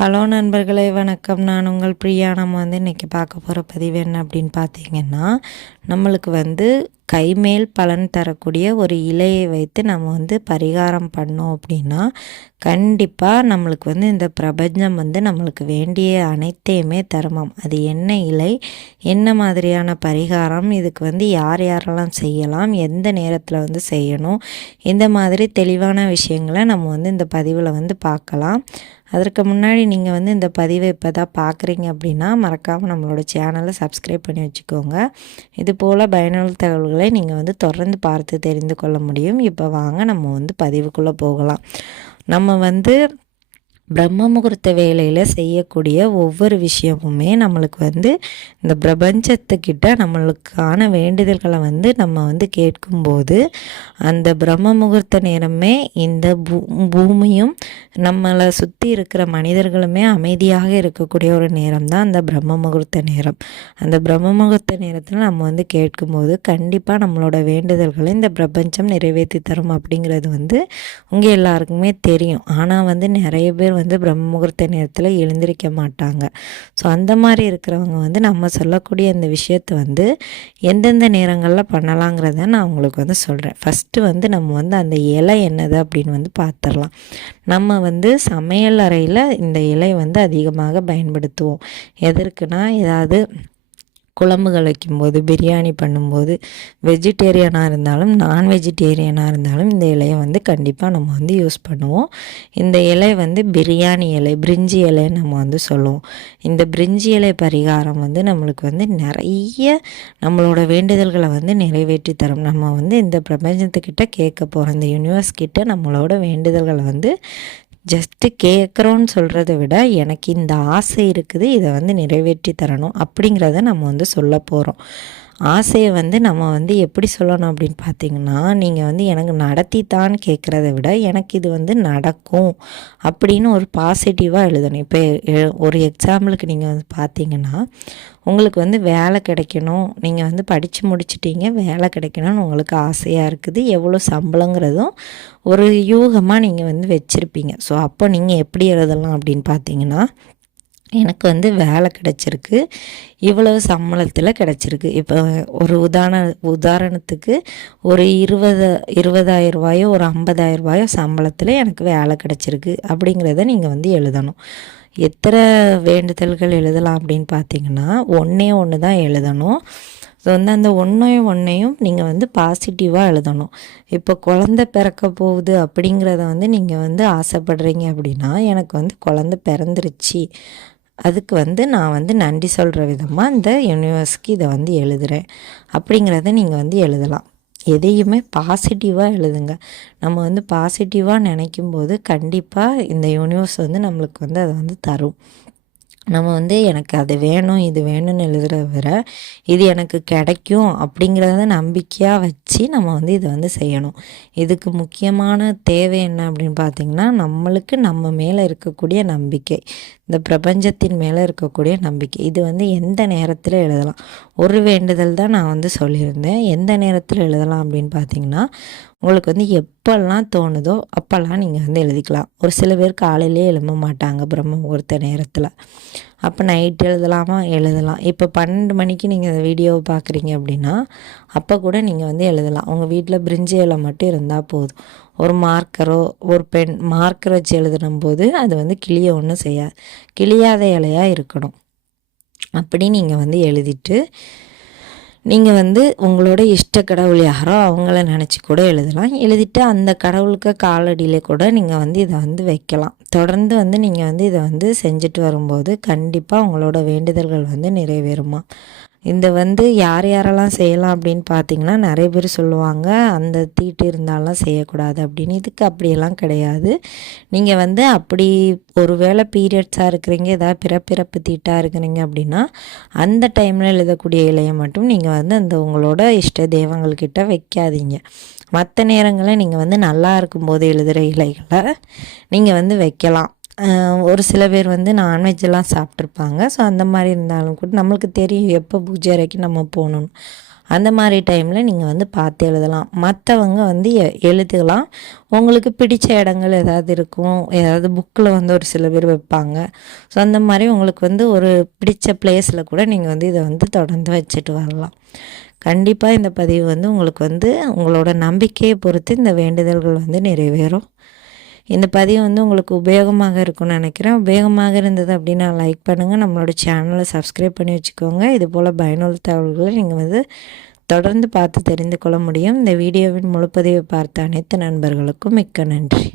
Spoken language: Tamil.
ஹலோ நண்பர்களே வணக்கம். நான் உங்கள் பிரியா. நம்ம வந்து இன்றைக்கி பார்க்க போகிற பதிவு என்ன அப்படின்னு பார்த்தீங்கன்னா நம்மளுக்கு வந்து கைமேல் பலன் தரக்கூடிய ஒரு இலையை வைத்து நம்ம வந்து பரிகாரம் பண்ணோம் அப்படின்னா கண்டிப்பாக நம்மளுக்கு வந்து இந்த பிரபஞ்சம் வந்து நம்மளுக்கு வேண்டிய அனைத்தையுமே தருமாம். அது என்ன இலை என்ன மாதிரியான பரிகாரம் இதுக்கு வந்து யார் யாரெல்லாம் செய்யலாம் எந்த நேரத்தில் வந்து செய்யணும் இந்த மாதிரி தெளிவான விஷயங்களை நம்ம வந்து இந்த பதிவில் வந்து பார்க்கலாம். அதற்கு முன்னாடி நீங்கள் வந்து இந்த பதிவை இப்போ தான் பார்க்குறீங்க அப்படின்னா மறக்காமல் நம்மளோட சேனலை சப்ஸ்கிரைப் பண்ணி வச்சுக்கோங்க. இது போல் பயனுள்ள தகவல்கள் நீங்கள் வந்து தொடர்ந்து பார்த்து தெரிந்து கொள்ள முடியும். இப்போ வாங்க நம்ம வந்து பதிவுக்குள்ளே போகலாம். நம்ம வந்து பிரம்ம முகூர்த்த வேலையில் செய்யக்கூடிய ஒவ்வொரு விஷயமுமே நம்மளுக்கு வந்து இந்த பிரபஞ்சத்துக்கிட்ட நம்மளுக்கான வேண்டுதல்களை வந்து நம்ம வந்து கேட்கும்போது அந்த பிரம்ம முகூர்த்த நேரமே இந்த பூ பூமியும் நம்மளை சுற்றி இருக்கிற மனிதர்களுமே அமைதியாக இருக்கக்கூடிய ஒரு நேரம் தான் அந்த பிரம்ம முகூர்த்த நேரம். அந்த பிரம்ம முகூர்த்த நேரத்தில் நம்ம வந்து கேட்கும்போது கண்டிப்பாக நம்மளோட வேண்டுதல்களை இந்த பிரபஞ்சம் நிறைவேற்றி தரும் அப்படிங்கிறது வந்து உங்கள் எல்லாருக்குமே தெரியும். ஆனால் வந்து நிறைய பேர் வந்து பிரம்ம முகூர்த்த நேரத்தில் எழுந்திருக்க மாட்டாங்க. ஸோ அந்த மாதிரி இருக்கிறவங்க வந்து நம்ம சொல்லக்கூடிய இந்த விஷயத்தை வந்து எந்தெந்த நேரங்களில் பண்ணலாங்கிறத நான் உங்களுக்கு வந்து சொல்கிறேன் ஃபஸ்ட்டு வந்து நம்ம வந்து அந்த இலை என்னது அப்படின்னு வந்து பார்த்துடலாம் நம்ம வந்து சமையல் அறையில் இந்த இலை வந்து அதிகமாக பயன்படுத்துவோம். எதற்குனா ஏதாவது குழம்புகள் வைக்கும்போது பிரியாணி பண்ணும்போது வெஜிடேரியனாக இருந்தாலும் நான் வெஜிடேரியனாக இருந்தாலும் இந்த இலையை வந்து கண்டிப்பாக நம்ம வந்து யூஸ் பண்ணுவோம். இந்த இலை வந்து பிரியாணி இலை பிரிஞ்சி இலைன்னு நம்ம வந்து சொல்லுவோம். இந்த பிரிஞ்சி இலை பரிகாரம் வந்து நம்மளுக்கு வந்து நிறைய நம்மளோட வேண்டுதல்களை வந்து நிறைவேற்றி தரும். நம்ம வந்து இந்த பிரபஞ்சத்துக்கிட்ட கேட்க போகிறோம் இந்த யூனிவர்ஸ் கிட்ட நம்மளோட வேண்டுதல்களை வந்து ஜஸ்ட்டு கேட்குறோன்னு சொல்கிறத விட எனக்கு இந்த ஆசை இருக்குது இதை வந்து நிறைவேற்றி தரணும் அப்படிங்கிறத நம்ம வந்து சொல்ல போகிறோம் ஆசையை வந்து நம்ம வந்து எப்படி சொல்லணும் அப்படின்னு பார்த்தீங்கன்னா நீங்கள் வந்து எனக்கு நடத்தித்தான்னு கேட்குறத விட எனக்கு இது வந்து நடக்கும் அப்படின்னு ஒரு பாசிட்டிவாக எழுதணும். இப்போ ஒரு எக்ஸாம்பிளுக்கு நீங்கள் வந்து பார்த்தீங்கன்னா உங்களுக்கு வந்து வேலை கிடைக்கணும். நீங்கள் வந்து படித்து முடிச்சிட்டீங்க வேலை கிடைக்கணும்னு உங்களுக்கு ஆசையாக இருக்குது. எவ்வளோ சம்பளங்கிறதும் ஒரு யூகமாக நீங்கள் வந்து வச்சுருப்பீங்க. ஸோ அப்போ நீங்கள் எப்படி எழுதலாம் அப்படின்னு பார்த்தீங்கன்னா எனக்கு வந்து வேலை கிடச்சிருக்கு. இவ்வளவு சம்பளத்தில் கிடச்சிருக்கு. இப்போ ஒரு உதாரண உதாரணத்துக்கு ஒரு இருபது இருபதாயிரம் ரூபாயோ ஒரு ஐம்பதாயிரம் ரூபாயோ சம்பளத்தில் எனக்கு வேலை கிடச்சிருக்கு அப்படிங்கிறத நீங்கள் வந்து எழுதணும். எத்தனை வேண்டுதல்கள் எழுதலாம் அப்படின்னு பார்த்தீங்கன்னா ஒன்றே ஒன்று தான் எழுதணும். ஸோ வந்து அந்த ஒன்றையும் ஒன்றையும் நீங்கள் வந்து பாசிட்டிவாக எழுதணும். இப்போ குழந்த பிறக்க போகுது அப்படிங்கிறத வந்து நீங்கள் வந்து ஆசைப்படுறீங்க அப்படின்னா எனக்கு வந்து குழந்த பிறந்துருச்சு. அதுக்கு வந்து நான் வந்து நன்றி சொல்கிற விதமாக இந்த யூனிவர்ஸ்க்கு இதை வந்து எழுதுகிறேன் அப்படிங்கிறத நீங்கள் வந்து எழுதலாம். எதையுமே பாசிட்டிவாக எழுதுங்க. நம்ம வந்து பாசிட்டிவாக நினைக்கும் போது கண்டிப்பாக இந்த யூனிவர்ஸ் வந்து நம்மளுக்கு வந்து அதை வந்து தரும். நம்ம வந்து எனக்கு அது வேணும் இது வேணும்னு எழுதுகிறத விட இது எனக்கு கிடைக்கும் அப்படிங்கிறத நம்பிக்கையாக வச்சு நம்ம வந்து இதை வந்து செய்யணும். இதுக்கு முக்கியமான தேவை என்ன அப்படின்னு பார்த்திங்கன்னா நம்மளுக்கு நம்ம மேலே இருக்கக்கூடிய நம்பிக்கை. இந்த பிரபஞ்சத்தின் மேலே இருக்கக்கூடிய நம்பிக்கை. இது வந்து எந்த நேரத்தில் எழுதலாம்? ஒரு வேண்டுதல் தான் நான் வந்து சொல்லியிருந்தேன். எந்த நேரத்தில் எழுதலாம் அப்படின்னு பார்த்தீங்கன்னா உங்களுக்கு வந்து எப்போல்லாம் தோணுதோ அப்போல்லாம் நீங்கள் வந்து எழுதிக்கலாம். ஒரு சில பேர் காலையிலே எழும்ப மாட்டாங்க பிரம்ம முகூர்த்த நேரத்தில். அப்போ நைட் எழுதலாமா? எழுதலாம். இப்போ பன்னெண்டு மணிக்கு நீங்கள் இந்த வீடியோவை பார்க்குறீங்க அப்படின்னா அப்போ கூட நீங்கள் வந்து எழுதலாம். உங்கள் வீட்டில் பிரிஞ்சி இலை மட்டும் இருந்தால் போதும். ஒரு மார்க்கரோ ஒரு பென் மார்க்கர் வச்சு எழுதுனும் போது அது வந்து கிளிய ஒன்றும் செய்யாது கிளியாத இலையாக இருக்கணும். அப்படி நீங்கள் வந்து எழுதிட்டு நீங்கள் வந்து உங்களோட இஷ்ட கடவுள் யாரோ அவங்கள நினச்சி கூட எழுதலாம். எழுதிட்டு அந்த கடவுளுக்கு காலடியில் கூட நீங்கள் வந்து இதை வந்து வைக்கலாம். தொடர்ந்து வந்து நீங்கள் வந்து இதை வந்து செஞ்சுட்டு வரும்போது கண்டிப்பாக உங்களோட வேண்டுதல்கள் வந்து நிறைவேறுமா. இந்த வந்து யார் யாரெல்லாம் செய்யலாம் அப்படின்னு பார்த்தீங்கன்னா நிறைய பேர் சொல்லுவாங்க அந்த தீட்டு இருந்தாலும் செய்யக்கூடாது அப்படின்னு. இதுக்கு அப்படியெல்லாம் கிடையாது. நீங்கள் வந்து அப்படி ஒரு வேளை பீரியட்ஸாக இருக்கிறீங்க ஏதாவது பிறப்பிறப்பு தீட்டாக இருக்கிறீங்க அப்படின்னா அந்த டைமில் எழுதக்கூடிய இலையை மட்டும் நீங்கள் வந்து அந்த உங்களோட இஷ்ட தெய்வங்கள்கிட்ட வைக்காதீங்க. மற்ற நேரங்களில் நீங்கள் வந்து நல்லா இருக்கும்போது எழுதுகிற இலைகளை நீங்கள் வந்து வைக்கலாம். ஒரு சில பேர் வந்து நான்வெஜ்ஜெல்லாம் சாப்பிட்ருப்பாங்க ஸோ அந்த மாதிரி இருந்தாலும் கூட நம்மளுக்கு தெரியும் எப்போ பூஜை அறைக்கு நம்ம போகணும்னு. அந்த மாதிரி டைமில் நீங்கள் வந்து பார்த்து எழுதலாம். மற்றவங்க வந்து எ எழுதலாம் உங்களுக்கு பிடிச்ச இடங்கள் ஏதாவது இருக்கும். ஏதாவது புக்கில் வந்து ஒரு சில பேர் வைப்பாங்க. ஸோ அந்த மாதிரி உங்களுக்கு வந்து ஒரு பிடிச்ச பிளேஸில் கூட நீங்கள் வந்து இதை வந்து தொடர்ந்து வச்சுட்டு வரலாம். கண்டிப்பாக இந்த பதிவு வந்து உங்களுக்கு வந்து உங்களோட நம்பிக்கையை பொறுத்து இந்த வேண்டுதல்கள் வந்து நிறைவேறும். இந்த பதிவு வந்து உங்களுக்கு உபயோகமாக இருக்கும்னு நினைக்கிறேன். உபயோகமாக இருந்தது அப்படின்னா லைக் பண்ணுங்கள் நம்மளோட சேனலை சப்ஸ்கிரைப் பண்ணி வச்சுக்கோங்க. இது போல் பயனுள்ள தகவல்களை நீங்கள் வந்து தொடர்ந்து பார்த்து தெரிந்து கொள்ள முடியும். இந்த வீடியோவின் முழுப்பதிவை பார்த்த அனைத்து நண்பர்களுக்கும் மிக்க நன்றி.